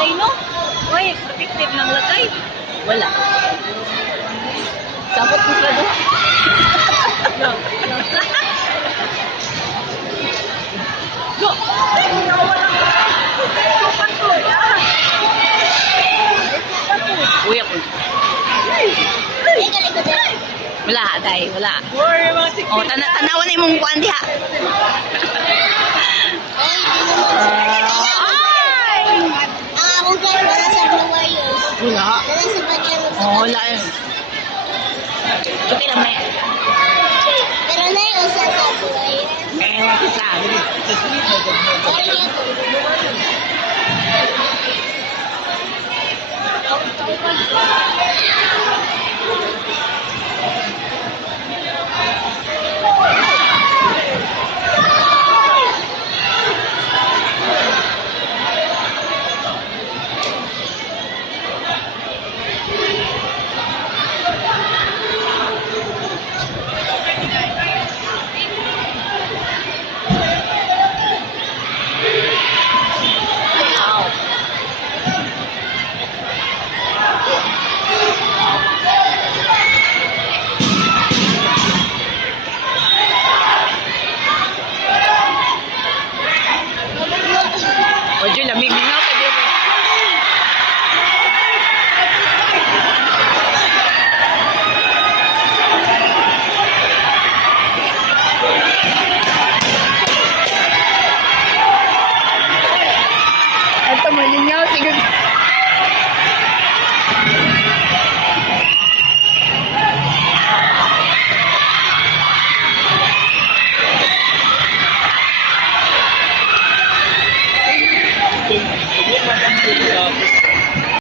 lagay, no? Uy, protective ng lagay. Wala. Sapot mo sila doon. No. Go! Uy, ako. Wala, day. Wala. Oh, tanawan na yung kuan diha. Wala. Oh, wala yun. Okay lang, may.